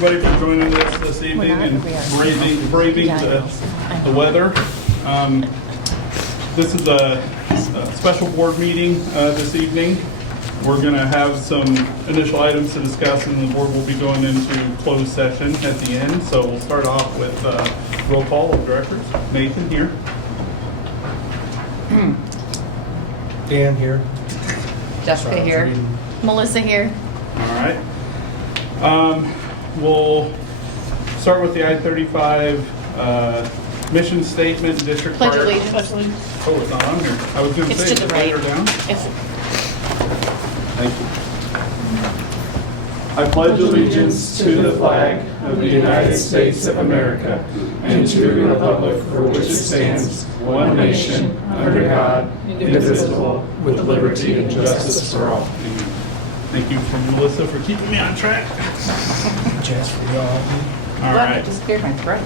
Everybody for joining us this evening and braving the weather. This is a special board meeting this evening. We're going to have some initial items to discuss, and the board will be going into closed session at the end. So we'll start off with roll call of directors. Nathan here. Dan here. Jessica here. Melissa here. All right. We'll start with the I-35 mission statement, district Pledge priority. allegiance. Oh, it's not on here. I was going to It's say to the later right. down. It's Thank you. I pledge allegiance to the flag of the United States of America and to the republic for which it stands, one nation, under God, indivisible, with liberty and justice for all. Thank you for Melissa for keeping me on track. Just for y'all. All right. just cleared my throat.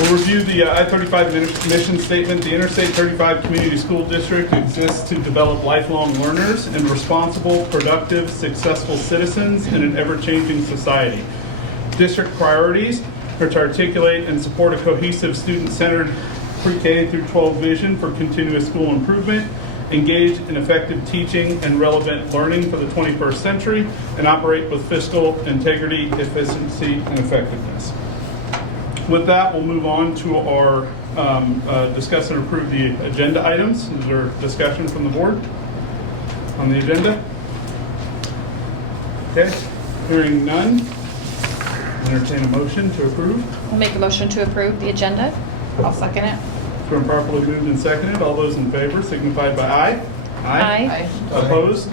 We'll review the I-35 mission statement. The Interstate 35 Community School District exists to develop lifelong learners and responsible, productive, successful citizens in an ever-changing society. District priorities are to articulate and support a cohesive, student-centered pre-K through 12 vision for continuous school improvement, engage in effective teaching and relevant learning for the 21st century, and operate with fiscal integrity, efficiency, and effectiveness. With that, we'll move on to our discuss and approve the agenda items. Is there discussion from the board on the agenda? Okay, hearing none, entertain a motion to approve. I'll make a motion to approve the agenda. I'll second it. It's been properly moved and seconded. All those in favor signify by aye. Aye. Opposed?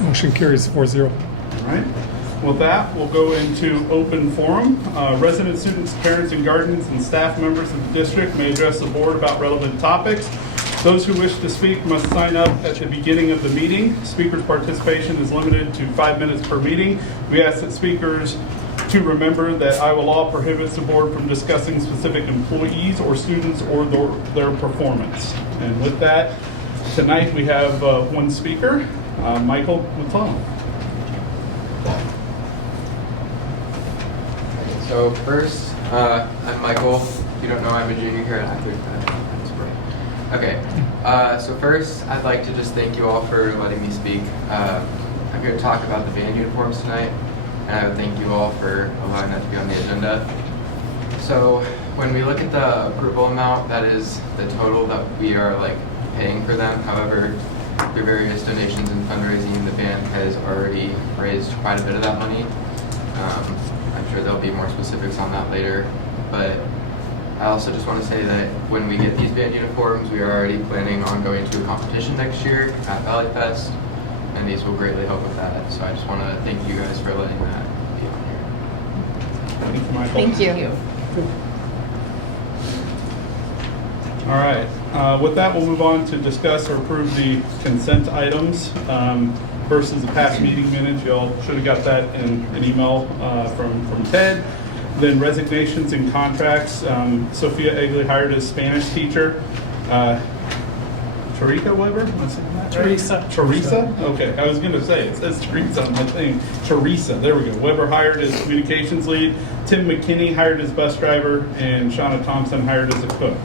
Motion carries 4-0. All right. With that, we'll go into open forum. Residents, students, parents, and guardians and staff members of the district may address the board about relevant topics. Those who wish to speak must sign up at the beginning of the meeting. Speakers' participation is limited to 5 minutes per meeting. We ask that speakers to remember that Iowa law prohibits the board from discussing specific employees or students or their performance. And with that, tonight we have one speaker, Michael McClellan. So first, I'm Michael. If you don't know, I'm a junior here at I-35. Okay, so first, I'd like to just thank you all for letting me speak. I'm here to talk about the band uniforms tonight, and I would thank you all for allowing that to be on the agenda. So when we look at the approval amount, that is the total that we are paying for them. However, through various donations and fundraising, the band has already raised quite a bit of that money. I'm sure there'll be more specifics on that later, but I also just want to say that when we get these band uniforms, we are already planning on going to a competition next year at Valley Fest, and these will greatly help with that. So I just want to thank you guys for letting that be on here. Thank you, Michael. Thank you. All right. With that, we'll move on to discuss or approve the consent items versus the past meeting minutes. Y'all should have got that in an email from Ted. Then resignations and contracts. Sophia Egley hired as Spanish teacher. Teresa Weber? Am I saying that right? Teresa? Okay, I was going to say, it says Teresa on my thing. Teresa, there we go. Weber hired as communications lead. Tim McKinney hired as bus driver. And Shauna Thompson hired as a cook.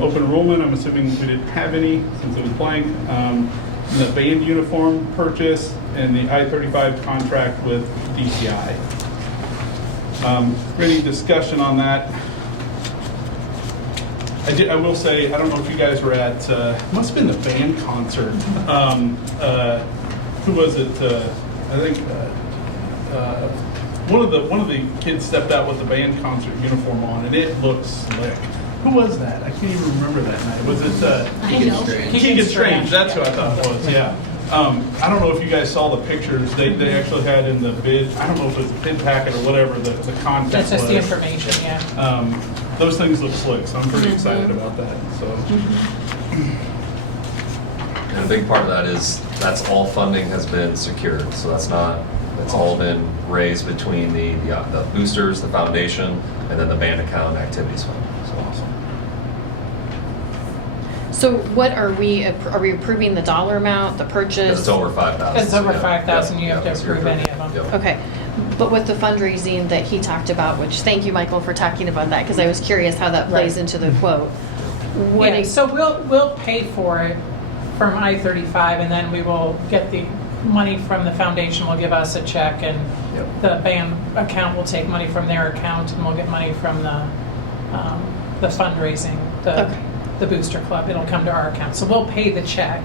Open enrollment, I'm assuming we didn't have any since it was blank. The band uniform purchase and the I-35 contract with DCI. Any discussion on that? I will say, I don't know if you guys were at, must have been the band concert. Who was it? I think one of the kids stepped out with the band concert uniform on, and it looked slick. Who was that? I can't even remember that night. Was it Keegan Strange? That's who I thought it was. Yeah. I don't know if you guys saw the pictures. They actually had in the bid. I don't know if it was a bid packet or whatever the content That's just was. the information, yeah. Those things look slick, so I'm pretty excited about that. So. And a big part of that is that's all funding has been secured. So that's all been raised between the boosters, the foundation, and then the band account activities fund. So awesome. So what are we approving the dollar amount, the purchase? Because it's over 5,000. It's over so 5,000, you have to so approve you're any of them. Yep. Okay, but But with the fundraising that he talked about, which, thank you, Michael, for talking about that, because I was curious how that plays Right. into the quote. What Yeah, so we'll pay for it from I-35, and then we will get the money from the foundation, will give us a check, and Yep. the band account will take money from their account, and we'll get money from the fundraising, Okay. the Booster Club. It'll come to our account. So we'll pay the check,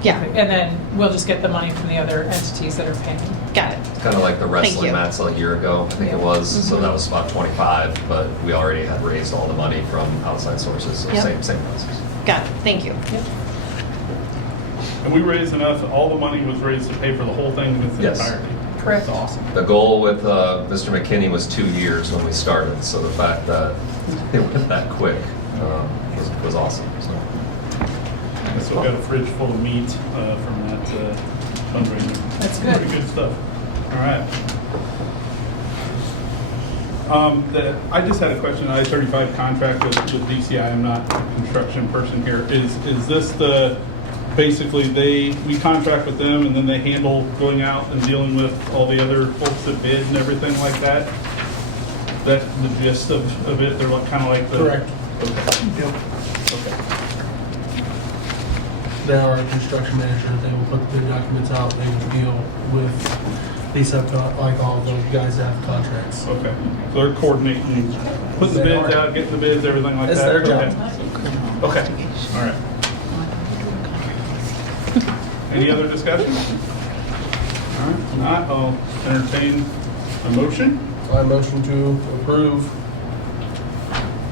Yeah, and then we'll just get the money from the other entities that are paying. got it. Kind of like the wrestling you. mats a year ago, I think it Yeah. was. So that was about 25, but we already had raised all the money from outside sources, so Yep. same process. Got it, thank you. And we raised enough, all the money was raised to pay for the whole thing in its Yes. entirety. Correct. That's awesome. The goal with Mr. McKinney was 2 years when we started, so the fact that it went that quick was awesome. So. I still got a fridge full of meat from that fundraiser. That's good. Pretty good stuff. All right. I just had a question, I-35 contract with DCI, I'm not a construction person here. Is this basically we contract with them and then they handle going out and dealing with all the other folks that bid and everything like that? That's the gist of it? They're kind of like the... Correct. Okay. Yep. Okay. They are a construction manager. They will put the bid documents out. They will deal with these like all those guys that have contracts. Okay, so they're coordinating, putting the They bids are. out, getting the bids, everything like It's that? their job. Okay, okay. All right. Any other discussion? All right, if not, I'll entertain a motion. I motion to approve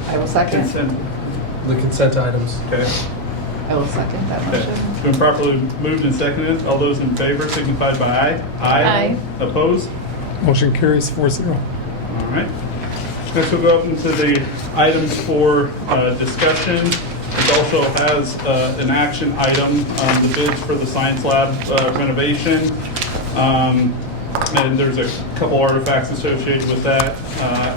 I will second. Consent. the consent items. Okay, I will second that okay. motion. It's been properly moved and seconded. All those in favor signify by aye. Aye. Opposed? Motion carries 4-0. All right. Next we'll go up into the items for discussion. It also has an action item, the bids for the science lab renovation. And there's a couple artifacts associated with that.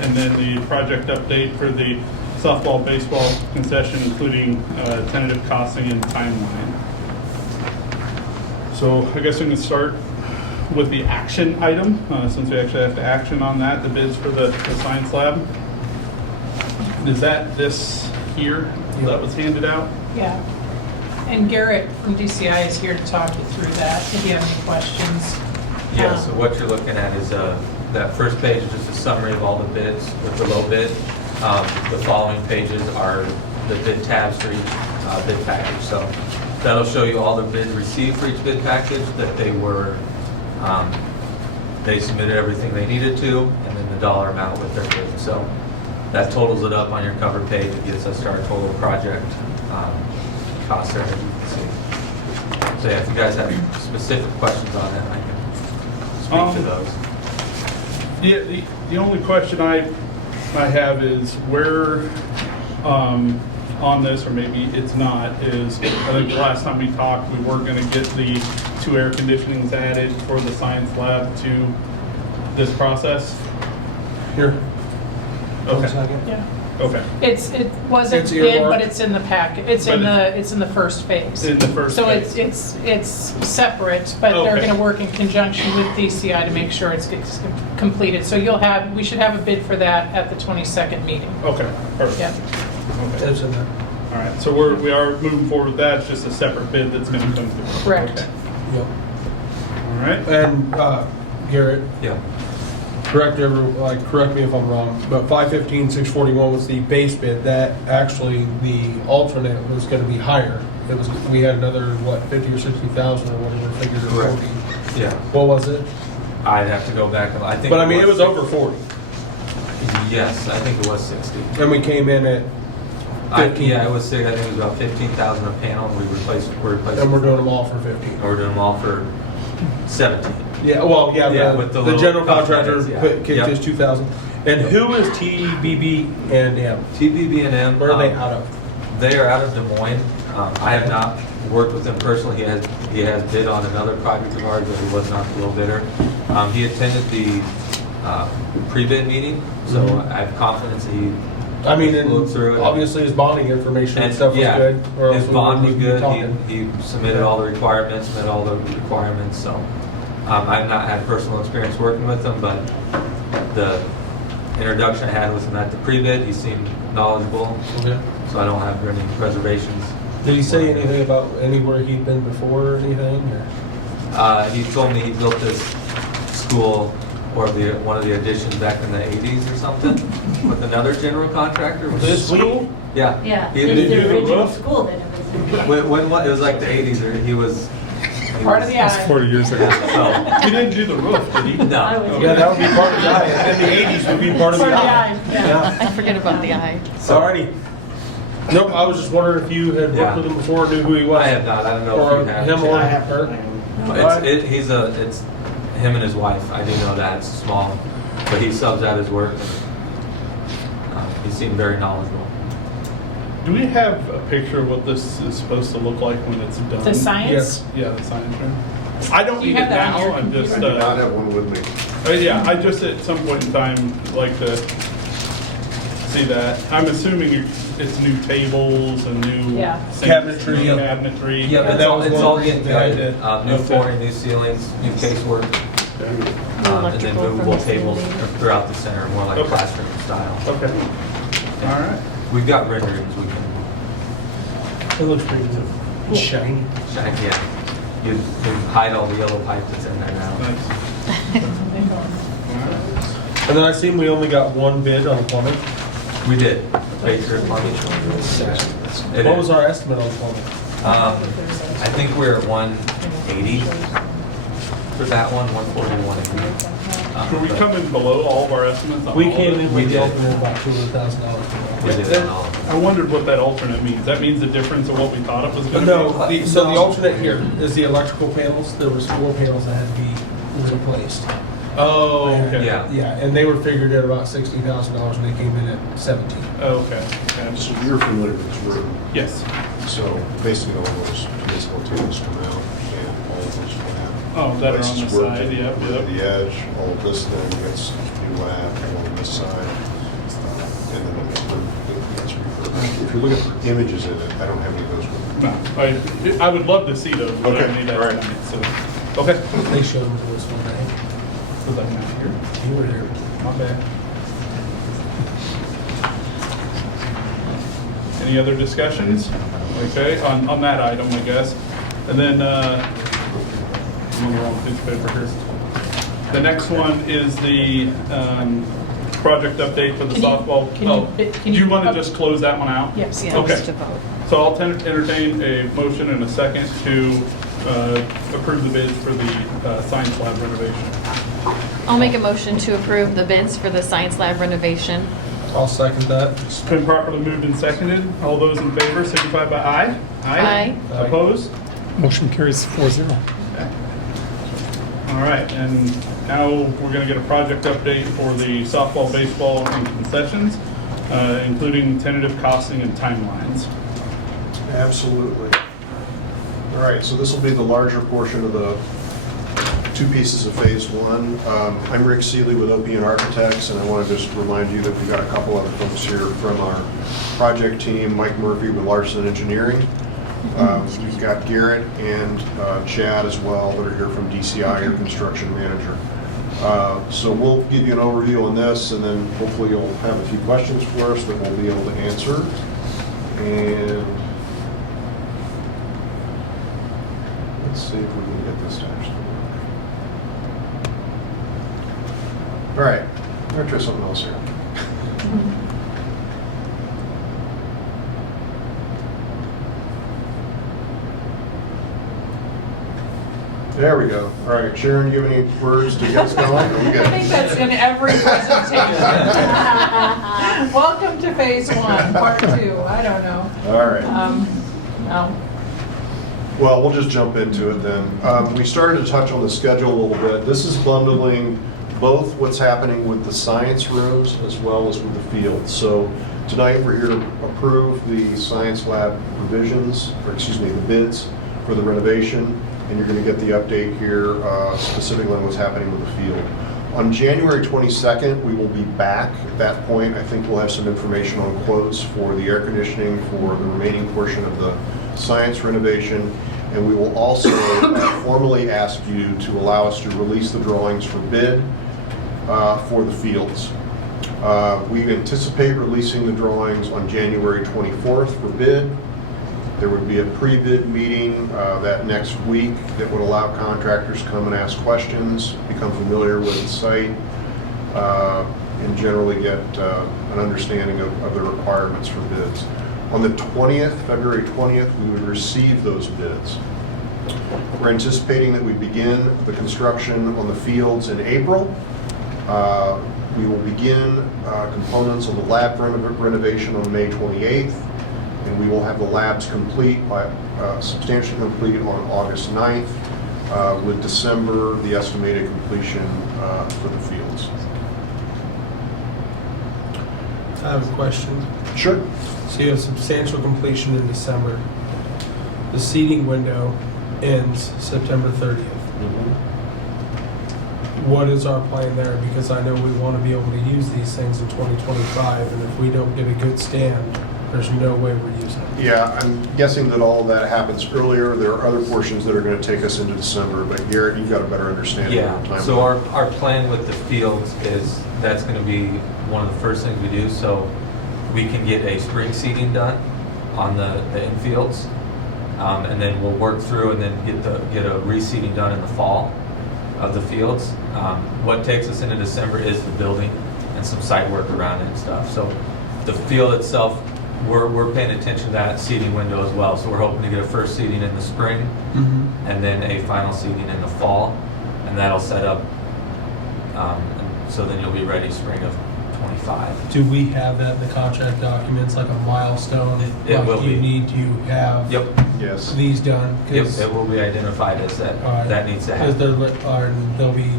And then the project update for the softball, baseball concession, including tentative costing and timeline. So I guess we can start with the action item, since we actually have to action on that, the bids for the science lab. Is that this here that was handed out? Yeah. And Garrett from DCI is here to talk you through that, if you have any questions. Yeah, so what you're looking at is that first page is just a summary of all the bids with the low bid. The following pages are the bid tabs for each bid package. So that'll show you all the bids received for each bid package, that they submitted everything they needed to, and then the dollar amount with their bid. So that totals it up on your cover page. It gives us our total project cost there, as you can see. So yeah, if you guys have specific questions on it, I can speak to those. Yeah, the only question I have is where, on this, or maybe it's not, is I think the last time we talked, we were gonna get the 2 air conditionings added for the science lab to this process. Here. One Okay, second. Yeah. okay. It wasn't It's bid, earmarked. but it's in the packet. It's in the first phase. In the first So phase. it's separate, but they're Okay. gonna work in conjunction with DCI to make sure it's gets completed. So we should have a bid for that at the 22nd meeting. Okay, perfect. Yeah. Okay. It's in there. All right, so we are moving forward with that, it's just a separate bid that's gonna come through. Correct. Okay. Yep. All right, And Garrett, Yeah. correct me if I'm wrong, but 515,641 was the base bid. That actually, the alternate was going to be higher. We had another, 50 or 60,000 or whatever figured at Correct. 40. Yeah. What was it? I'd have to go back and I think. But I mean, it was over 40. Yes, I think it was 60. And we came in at 15. Yeah, it was sick. I think it was about 15,000 a panel. And we're replacing. And we're doing them all for 15. We're doing them all for 17. Yeah, well, yeah, Yeah, the, with the the little general contractor cosmetics, yeah. kicked Yep. his 2,000. And who is TBB and M? TBB&M. Where are they out of? They are out of Des Moines. I have not worked with him personally. He has bid on another project of ours, but he was not the low bidder. He attended the pre-bid meeting, so Mhm. I have confidence that he. I mean, looked through and it. obviously his bonding information and stuff was yeah, good. Or his else we bond was wouldn't be good. talking. He submitted all the requirements, met all the requirements. So I've not had personal experience working with him, but the introduction I had with him at the pre-bid, he seemed knowledgeable, Okay. so I don't have any reservations. Did he say anything about anywhere he'd been before or anything? Or? He told me he built this school or one of the additions back in the 80s or something with another general contractor. which This is- school? Yeah. Yeah, He- it's did the do the original roof? school that it was in. When it was like the 80s, or he was. Part of the eye. 40 years ago. So, He didn't do the roof, did he? I no. was- Yeah, that would be part of the eye. And the 80s would be part of Part the of the eye. eye, yeah. I forget about the eye. Alrighty. Nope, I was just wondering if you had Yeah. worked with him before, knew who he was. I have not. I don't know Or if you have. him or I have her. It's him and his wife. I do know that. It's small, but he subs out his work. He seemed very knowledgeable. Do we have a picture of what this is supposed to look like when it's done? The science? Yes. Yeah, the science room. I don't Do you need it have that on now, your I'm just, computer? I have one with me. yeah, I just at some point in time like to see that. I'm assuming it's new tables and new Yeah. sinks, Cabinetry. new cabinetry. Yeah, And it's that all, was it's one all reason getting behind done. it. New Okay. flooring, new ceilings, new casework, and then electrical from movable the tables ceiling. throughout the center, more like Okay. classroom style. Okay. All right. We've got renderings we can It looks pretty good. Shiny. shine. Yeah, you hide all the yellow pipe that's in there now. Nice. And then I seen we only got one bid on the plumbing. We did. Baker Plumbing. It What is. was our estimate on plumbing? I think we're at 180 for that one, 140 to 180. Were we coming below all of our estimates on We all of came it? in We with the did. alternate about $200,000. We did it all. I wondered what that alternate means. That means the difference of what we thought it was going to No, be? so the alternate here is the electrical panels. There was 4 panels that had to be replaced. Oh, okay. Yeah. Yeah, and they were figured at about $60,000 and they came in at 17. Okay. So you're familiar with this room. Yes. So basically all those municipal tables come out and all of those lab. Oh, that are on the places work side, to yep, yep. The edge, all of this then gets new lab along this side. And then it gets refurbished. If you look at the images in it, I don't have any of those with me. No, I would love to see those, but I Okay, need that all right. tonight, so. Okay. They showed them to us one day. Was that not here? You were here. Not bad. Any other discussions? Okay, on that item, I guess. And then, I'm on the wrong piece of paper here. The next one is the project update for the Can you- softball. can you- Oh, can do you you- want to just close that one out? Yes. Yeah, Okay. just to vote. So I'll entertain a motion and a second to approve the bids for the science lab renovation. I'll make a motion to approve the bids for the science lab renovation. I'll second that. It's been properly moved and seconded. All those in favor signify by aye. Aye. Opposed? Motion carries 4-0. All right, and now we're going to get a project update for the softball, baseball, and concessions, including tentative costing and timelines. Absolutely. All right, so this will be the larger portion of the 2 pieces of phase 1. I'm Rick Seeley with OPN Architects, and I want to just remind you that we've got a couple other folks here from our project team, Mike Murphy with Larson Engineering. We've got Garrett and Chad as well that are here from DCI, your construction manager. So we'll give you an overview on this, and then hopefully you'll have a few questions for us that we'll be able to answer. And let's see if we can get this to actually work. All right, I'm gonna try something else here. There we go. All right, Sharon, do you have any words to get us going? Are we good? I think that's in every presentation. Welcome to phase 1, part 2, I don't know. All right. No. Well, we'll just jump into it then. We started to touch on the schedule a little bit. This is bundling both what's happening with the science rooms as well as with the field. So tonight we're here to approve the science lab revisions, or excuse me, the bids for the renovation, and you're going to get the update here specifically on what's happening with the field. On January 22nd, we will be back. At that point, I think we'll have some information on quotes for the air conditioning for the remaining portion of the science renovation. And we will also formally ask you to allow us to release the drawings for bid for the fields. We anticipate releasing the drawings on January 24th for bid. There would be a pre-bid meeting that next week that would allow contractors to come and ask questions, become familiar with the site, and generally get an understanding of the requirements for bids. On the 20th, February 20th, we would receive those bids. We're anticipating that we begin the construction on the fields in April. We will begin components of the lab renovation on May 28th, and we will have the labs complete by substantially complete on August 9th, with December the estimated completion for the fields. I have a question. Sure. So you have substantial completion in December. The seating window ends September 30th. What is our plan there? Because I know we want to be able to use these things in 2025, and if we don't get a good stand, there's no way we're using it. Yeah, I'm guessing that all of that happens earlier. There are other portions that are going to take us into December, but Garrett, you've got a better understanding of the Yeah, time. so our plan with the fields is that's going to be one of the first things we do, so we can get a spring seeding done on the infields, and then we'll work through and then get a reseeding done in the fall of the fields. What takes us into December is the building and some site work around it and stuff. So the field itself, we're paying attention to that seeding window as well. So we're hoping to get a first seeding in the spring and then a final seeding in the fall, and that'll set up. So then you'll be ready spring of 25. Do we have that in the contract documents, like a milestone? It Like will you be. need to have Yep. Yes. these done? Yep. It will be identified as that. That needs to Because happen. there'll be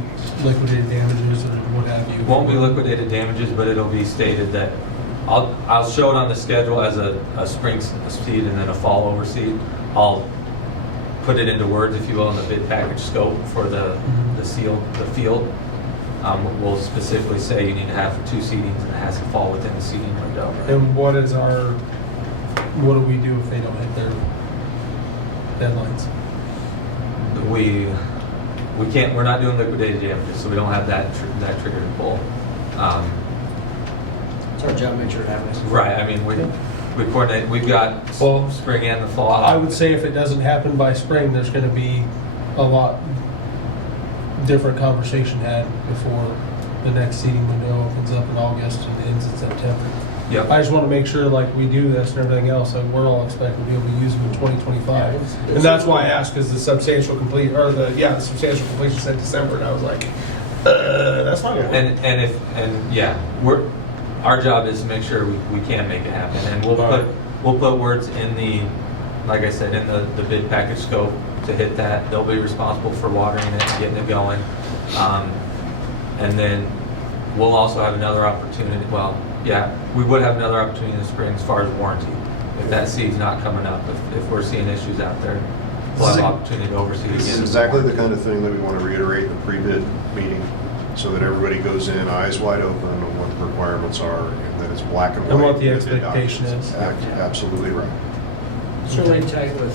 liquidated damages or what have you. Won't be liquidated damages, but it'll be stated that I'll show it on the schedule as a spring seed and then a fall overseed. I'll put it into words, if you will, in the bid package scope for the field. We'll specifically say you need to have 2 seedings and it has to fall within the seeding window. And what do we do if they don't hit their deadlines? We can't. We're not doing liquidated damages, so we don't have that trigger to pull. It's our job to make sure it happens. Right. I mean, we coordinate. We've got Well, spring and the fall. I would say if it doesn't happen by spring, there's going to be a lot different conversation had before the next seating window opens up in August and ends in September. Yep. I just want to make sure, like we do this and everything else, that we're all expecting to be able to use them in 2025. Yeah, And that's why I asked, because the substantial substantial completion said December, and I was like, that's not going to our job is to make sure we can make it happen, and we'll put words in the, like I said, in the bid package scope to hit that. They'll be responsible for watering it and getting it going, and then we'll also have another opportunity. We would have another opportunity in the spring as far as warranty. If that seed's not coming up, if we're seeing issues out there, we'll have an opportunity to oversee it This is again. exactly the kind of thing that we want to reiterate in the pre-bid meeting, so that everybody goes in eyes wide open on what the requirements are, and that it's black and white. And what the in bid expectation documents. is. Absolutely right. It's really tight with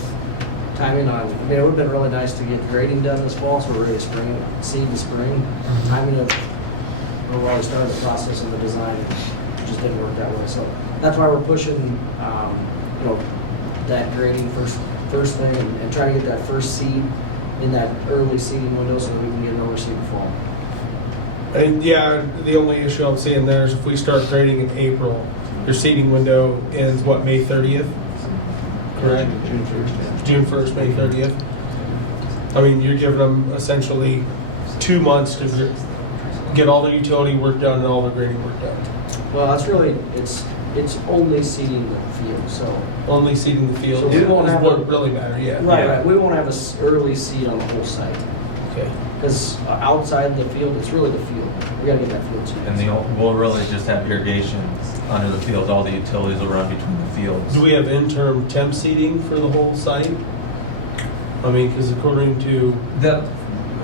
timing on, it would have been really nice to get grading done this fall, so we're ready to seed in spring. Timing of, we've already started the process of the design, it just didn't work that way. So that's why we're pushing, that grading first thing and trying to get that first seed in that early seeding window so that we can get an overseed fall. And the only issue I'm seeing there is if we start grading in April, your seating window ends, May 30th? Correct? June 1st, June 1st, May 30th. I mean, you're giving them essentially 2 months to get all the utility work done and all the grading work done. Well, that's really, it's only seeding the field, so. Only seeding the field So we won't is have what a- really matters, yeah. Right, we won't have an early seed on the whole site. Okay. Because outside the field, it's really the field. We gotta get that field seeded. And we'll really just have irrigation under the field. All the utilities will run between the fields. Do we have interim temp seating for the whole site? I mean, because according to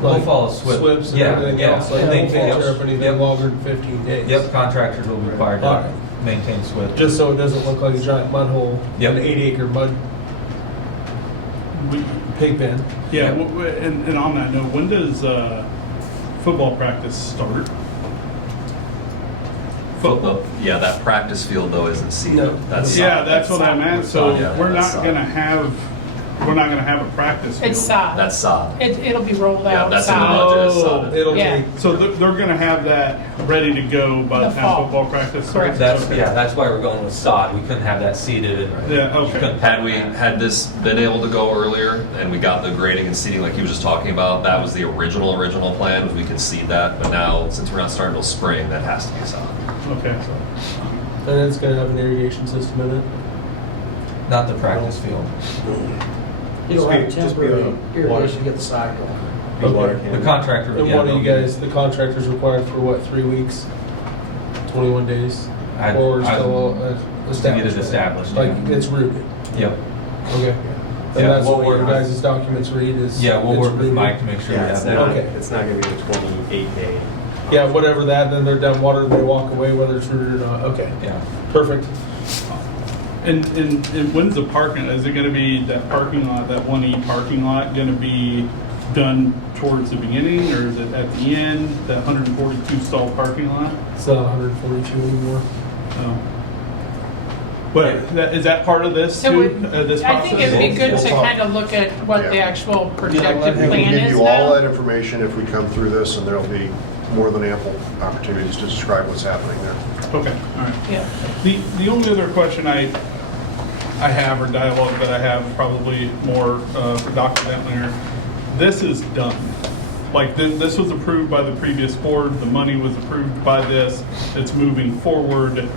We'll follow SWIP. SWIPs and everything else, like, And they they can't take tear up anything longer than 15 days. Yep, contractors will be required All to right. maintain SWIP. Just so it doesn't look like a giant mud hole, Yep. an 8-acre mud Pig pen. Yeah, and on that note, when does football practice start? Football, yeah, that practice field though isn't seated. No. That's Yeah, that's what I meant. So Yeah, we're that's not sod. we're not gonna have a practice field. It's sod. That's sod. It'll be rolled Yeah, out that's in the sod. budget. It's Oh, sodded. it'll Yeah. be, So they're gonna have that ready to go by the The time fall. football practice Correct. starts? That's, yeah, that's why we're going with sod. We couldn't have that seeded and. Yeah, okay. you couldn't- Had this been able to go earlier and we got the grading and seeding like he was just talking about, that was the original plan, was we could seed that. But now, since we're not starting till spring, that has to be sod. Okay. and it's gonna have an irrigation system in it. Not the practice field. You don't have Just be temporary a irrigation to get the side going. Okay. The contractor. And yeah, what do they'll you guys, the contractor's required for what, 3 weeks? 21 days? I- Or I- still To get it established, Like, yeah. it's rooted? Yep. Okay. Yeah, And that's we'll what your work- guys' documents read is? Yeah, we'll it's work with rooted? Mike to make sure we Yeah, have it's that. not, Okay. it's not gonna be the 28-day. Yeah, whatever that, then they're done water, they walk away whether it's rooted or not. Okay, Yeah. perfect. And when's the parking? Is it gonna be that parking lot, that 1E parking lot, gonna be done towards the beginning, or is it at the end, the 142 stall parking lot? It's not 142 anymore. But is that part of this So too? This I process? think it'd be good We'll to talk. kind of look at what the Yeah. actual let projected him We can plan give is you all that now. information if we come through this, and there'll be more than ample opportunities to describe what's happening there. Okay, all right. Yeah. The only other question I have, or dialogue that I have, probably more for Dr. Dentlinger, this is done. Like, this was approved by the previous board, the money was approved by this, it's moving forward.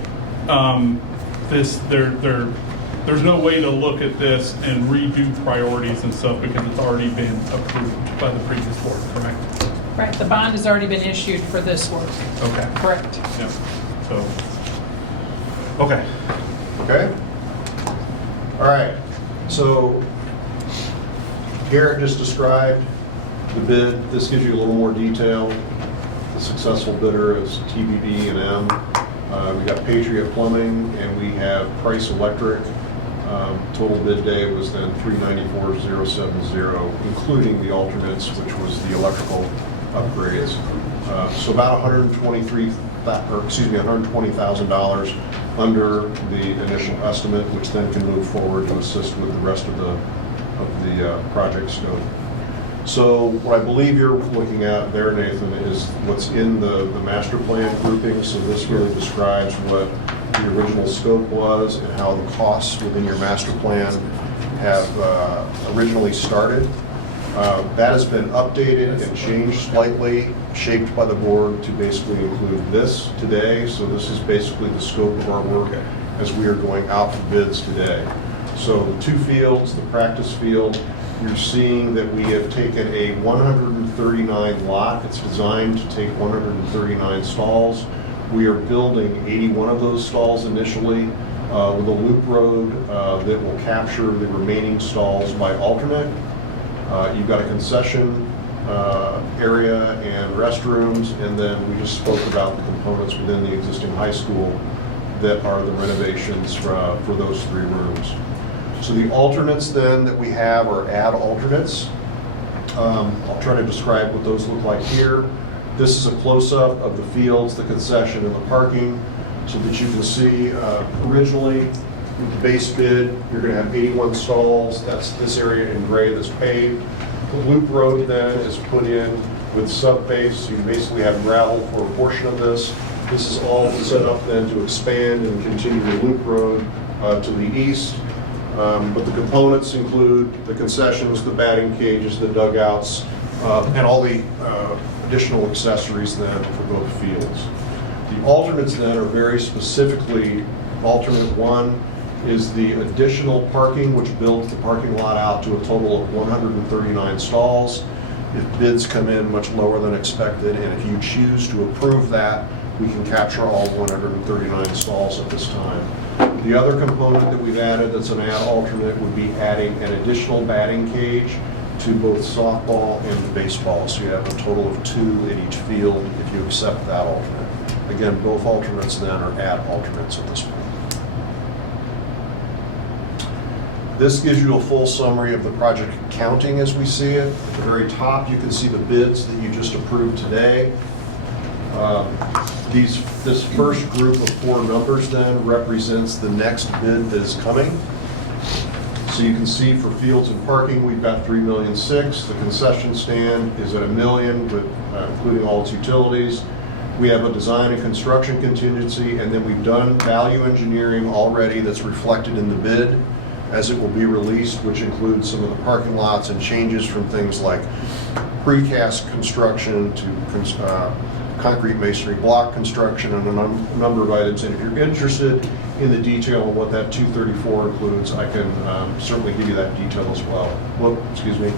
There's no way to look at this and redo priorities and stuff because it's already been approved by the previous board, correct? Right, the bond has already been issued for this work. Okay. Correct. Yeah, so, okay. Okay? All right, so Garrett just described the bid. This gives you a little more detail. The successful bidder is TBD&M. We got Patriot Plumbing, and we have Price Electric. Total bid day was then $394,070, including the alternates, which was the electrical upgrades. So about $120,000 under the initial estimate, which then can move forward to assist with the rest of the project scope. So what I believe you're looking at there, Nathan, is what's in the master plan grouping. So this really describes what the original scope was and how the costs within your master plan have originally started. That has been updated and changed slightly, shaped by the board to basically include this today. So this is basically the scope of our work as we are going out for bids today. So the two fields, the practice field, you're seeing that we have taken a 139 lot. It's designed to take 139 stalls. We are building 81 of those stalls initially with a loop road that will capture the remaining stalls by alternate. You've got a concession area and restrooms, and then we just spoke about the components within the existing high school that are the renovations for those 3 rooms. So the alternates then that we have are add alternates. I'll try to describe what those look like here. This is a close-up of the fields, the concession, and the parking, so that you can see originally with the base bid, you're going to have 81 stalls. That's this area in gray that's paved. The loop road then is put in with sub-base, so you basically have gravel for a portion of this. This is all set up then to expand and continue the loop road to the east. But the components include the concessions, the batting cages, the dugouts, and all the additional accessories then for both fields. The alternates then are very specifically, alternate 1 is the additional parking, which builds the parking lot out to a total of 139 stalls. If bids come in much lower than expected, and if you choose to approve that, we can capture all 139 stalls at this time. The other component that we've added that's an add alternate would be adding an additional batting cage to both softball and baseball. So you have a total of 2 at each field if you accept that alternate. Again, both alternates then are add alternates at this point. This gives you a full summary of the project accounting as we see it. At the very top, you can see the bids that you just approved today. This first group of 4 numbers then represents the next bid that is coming. So you can see for fields and parking, we've got $3.6 million. The concession stand is at $1 million, with, including all its utilities. We have a design and construction contingency, and then we've done value engineering already that's reflected in the bid as it will be released, which includes some of the parking lots and changes from things like precast construction to concrete masonry block construction and a number of items. And if you're interested in the detail of what that 234 includes, I can certainly give you that detail as well. Whoop, excuse me.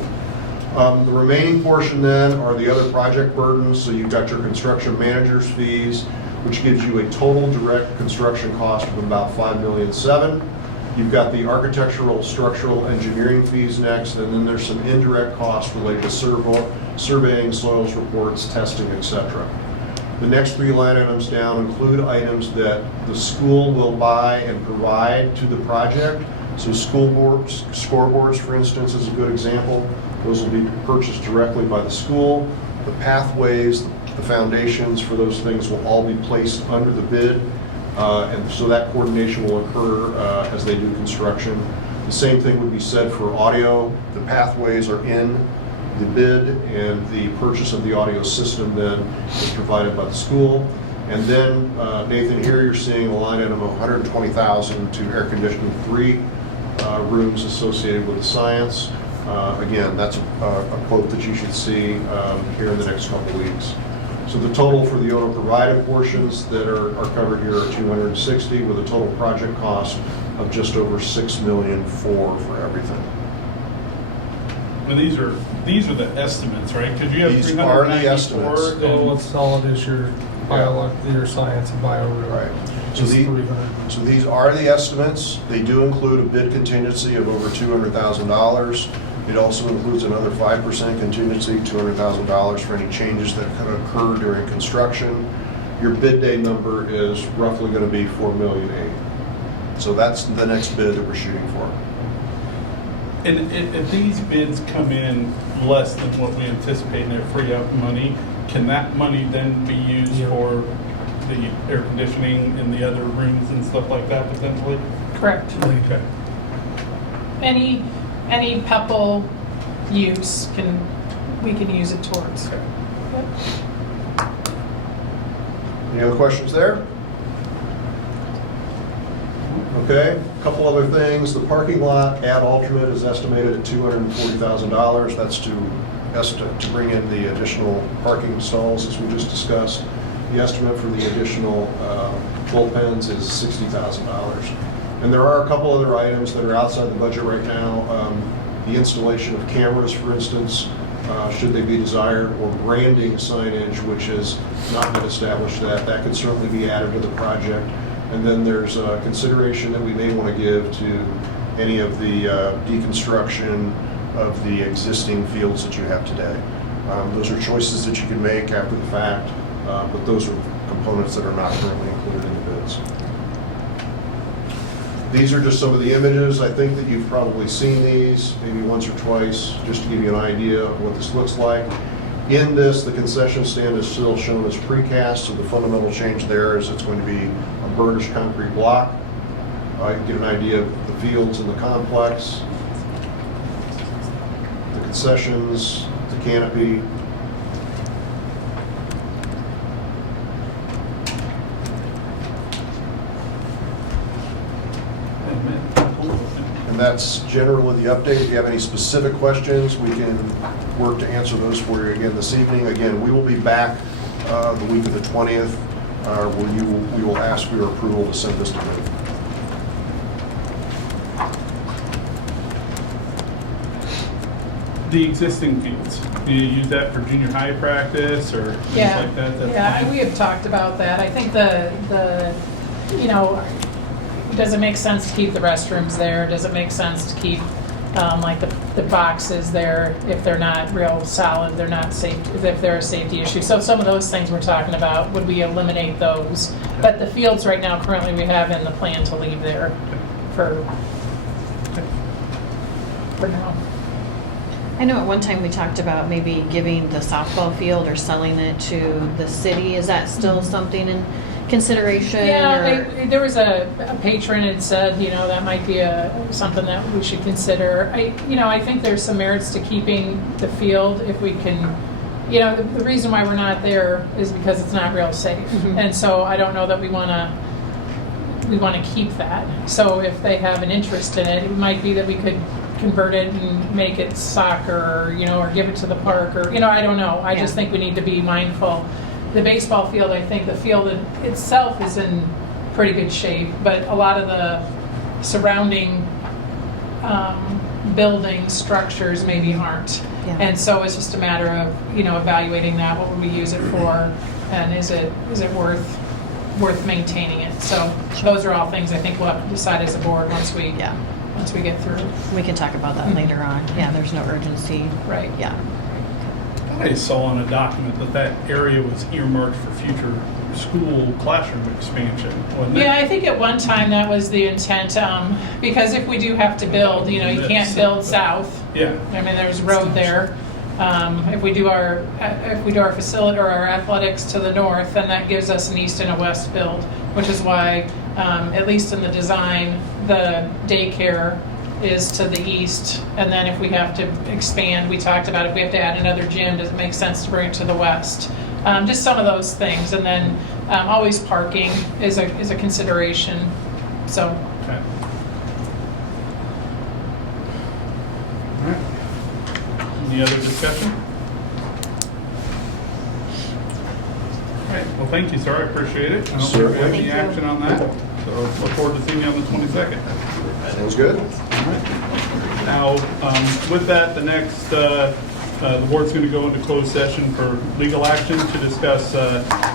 The remaining portion then are the other project burdens. So you've got your construction manager's fees, which gives you a total direct construction cost of about $5.7 million. You've got the architectural, structural engineering fees next, and then there's some indirect costs related to surveying, soils reports, testing, etc. The next 3 line items down include items that the school will buy and provide to the project. So school boards, scoreboards, for instance, is a good example. Those will be purchased directly by the school. The pathways, the foundations for those things will all be placed under the bid. And so that coordination will occur as they do construction. The same thing would be said for audio. The pathways are in the bid, and the purchase of the audio system then is provided by the school. And then, Nathan, here you're seeing a line item of $120,000 to air conditioning 3 rooms associated with the science. Again, that's a quote that you should see here in the next couple weeks. So the total for the owner-provided portions that are covered here are $260,000, with a total project cost of just over $6 million for everything. And these are the estimates, right? Because you have These are the 394. estimates. So what's solid is your your science and bio room. Right. So, Just 300. so these are the estimates. They do include a bid contingency of over $200,000. It also includes another 5% contingency, $200,000 for any changes that could occur during construction. Your bid day number is roughly going to be $4.8 million. So that's the next bid that we're shooting for. And if these bids come in less than what we anticipate and they free up money, can that money then be used for the air conditioning in the other rooms and stuff like that potentially? Correct. Okay. Any PEPAL use we can use it towards. Yep. Any other questions there? Okay, a couple other things. The parking lot ad alternate is estimated at $240,000. That's to bring in the additional parking stalls, as we just discussed. The estimate for the additional bullpens is $60,000. And there are a couple other items that are outside the budget right now. The installation of cameras, for instance, should they be desired, or branding signage, which has not been established, that could certainly be added to the project. And then there's a consideration that we may want to give to any of the deconstruction of the existing fields that you have today. Those are choices that you can make after the fact, but those are components that are not currently included in the bids. These are just some of the images. I think that you've probably seen these maybe once or twice, just to give you an idea of what this looks like. In this, the concession stand is still shown as precast, so the fundamental change there is it's going to be a burnished concrete block. You can get an idea of the fields in the complex, the concessions, the canopy. And that's generally the update. If you have any specific questions, we can work to answer those for you again this evening. Again, we will be back the week of the 20th, where we will ask for your approval to send this to bid. The existing fields, do you use that for junior high practice or things like that? That's Yeah, fine? we have talked about that. I think does it make sense to keep the restrooms there? Does it make sense to keep like the boxes there if they're not real solid, they're not safe, if they're a safety issue? So some of those things we're talking about, would we eliminate those? But the fields right now, currently we have in the plan to leave there for. for now. I know at one time we talked about maybe giving the softball field or selling it to the city. Is that still something in consideration? Yeah, or- there was a patron had said, that might be something that we should consider. I think there's some merits to keeping the field if we can, the reason why we're not there is because it's not real safe. Mhm. And so I don't know that we want to keep that. So if they have an interest in it, it might be that we could convert it and make it soccer, or give it to the park, or, I don't know. I just Yeah. think we need to be mindful. The baseball field, I think the field itself is in pretty good shape, but a lot of the surrounding buildings, structures maybe aren't. Yeah. And so it's just a matter of, evaluating that, what would we use it for, and is it worth maintaining it? So those are all things I think we'll have to decide as a board once we get through. We can talk about that later on. Yeah, there's no urgency. Right. Yeah. I saw in a document that area was earmarked for future school classroom expansion, wasn't it? Yeah, I think at one time that was the intent, because if we do have to build, you can't build south. Yeah. I mean, there's road there. If we do our facility or our athletics to the north, then that gives us an east and a west build, which is why, at least in the design, the daycare is to the east, and then if we have to expand, we talked about if we have to add another gym, does it make sense to bring it to the west? Just some of those things, and then always parking is a consideration. So. Okay. All right. Any other discussion? All right, well, thank you, sir, I appreciate it. I don't think we have any Thank you. action on that, so look forward to seeing you on the 22nd. Sounds good. Now, with that, the next, the board's going to go into closed session for legal action to discuss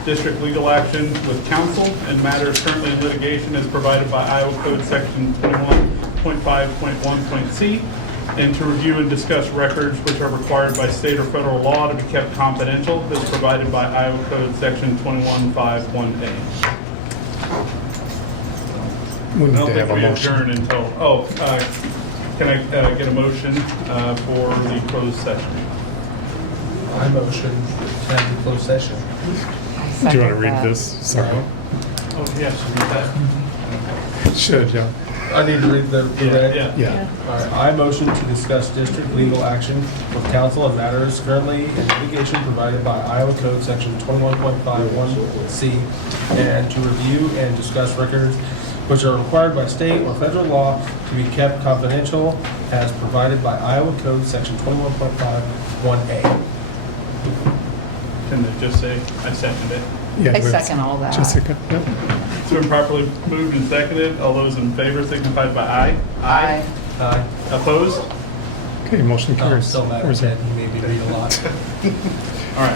district legal action with counsel and matters currently in litigation as provided by Iowa Code Section 21.5.1.c, and to review and discuss records which are required by state or federal law to be kept confidential as provided by Iowa Code Section 21.5.1a. We I need don't to think have a we motion. adjourn until, can I get a motion for the closed session? I motion to have the closed session. Do you want to read this? Sorry. Oh, yes, read that. Should, yeah. I need to read the red. Yeah. Yeah. All right, I motion to discuss district legal action with counsel and matters currently in litigation provided by Iowa Code Section 21.51C, and to review and discuss records which are required by state or federal law to be kept confidential as provided by Iowa Code Section 21.51A. Can they just say, I second it? Yeah, I do we have- second all that. Jessica, yeah. It's been properly moved and seconded. All those in favor signified by aye. Aye. Aye. Opposed? Okay, motion I'm carries. still mad at 4-0. Ted, he made me read a lot. All right.